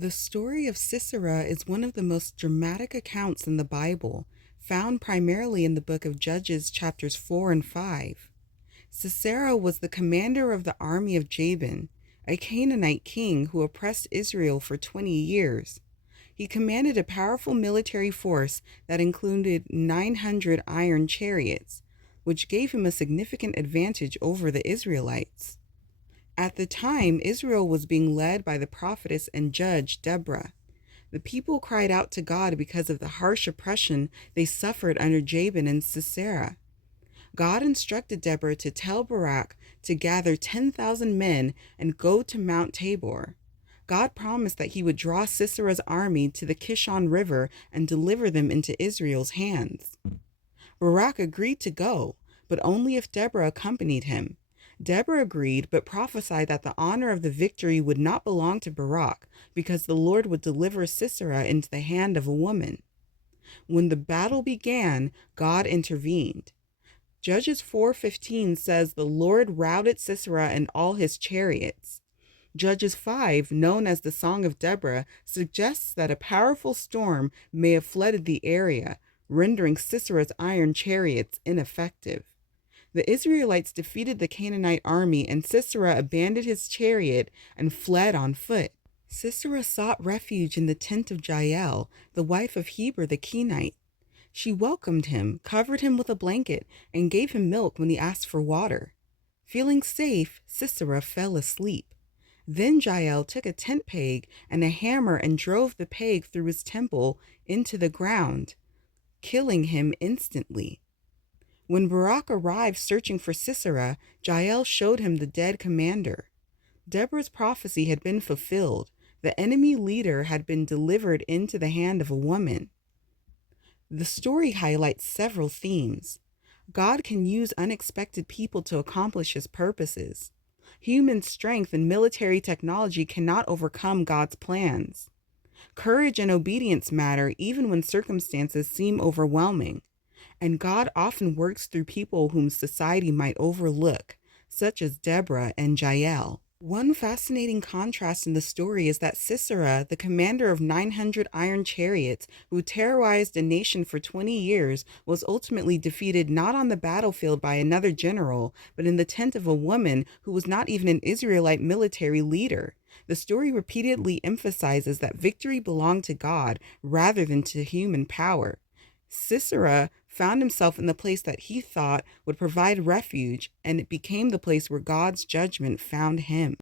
The story of Sisera is one of the most dramatic accounts in the Bible, found primarily in the book of Judges, chapters 4 and 5. Sisera was the commander of the army of Jabin, a Canaanite king who oppressed Israel for 20 years. He commanded a powerful military force that included 900 iron chariots, which gave him a significant advantage over the Israelites. At the time, Israel was being led by the prophetess and judge Deborah. The people cried out to God because of the harsh oppression they suffered under Jabin and Sisera. God instructed Deborah to tell Barak to gather 10,000 men and go to Mount Tabor. God promised that he would draw Sisera's army to the Kishon River and deliver them into Israel's hands. Barak agreed to go, but only if Deborah accompanied him. Deborah agreed, but prophesied that the honor of the victory would not belong to Barak, because the Lord would deliver Sisera into the hand of a woman. When the battle began, God intervened. Judges 4:15 says the Lord routed Sisera and all his chariots. Judges 5, known as the Song of Deborah, suggests that a powerful storm may have flooded the area, rendering Sisera's iron chariots ineffective. The Israelites defeated the Canaanite army, and Sisera abandoned his chariot and fled on foot. Sisera sought refuge in the tent of Jael, the wife of Heber the Kenite. She welcomed him, covered him with a blanket, and gave him milk when he asked for water. Feeling safe, Sisera fell asleep. Then Jael took a tent peg and a hammer and drove the peg through his temple into the ground, killing him instantly. When Barak arrived searching for Sisera, Jael showed him the dead commander. Deborah's prophecy had been fulfilled. The enemy leader had been delivered into the hand of a woman. The story highlights several themes. God can use unexpected people to accomplish his purposes. Human strength and military technology cannot overcome God's plans. Courage and obedience matter even when circumstances seem overwhelming. And God often works through people whom society might overlook, such as Deborah and Jael. One fascinating contrast in the story is that Sisera, the commander of 900 iron chariots who terrorized a nation for 20 years, was ultimately defeated not on the battlefield by another general, but in the tent of a woman who was not even an Israelite military leader. The story repeatedly emphasizes that victory belonged to God rather than to human power. Sisera found himself in the place that he thought would provide refuge, and it became the place where God's judgment found him.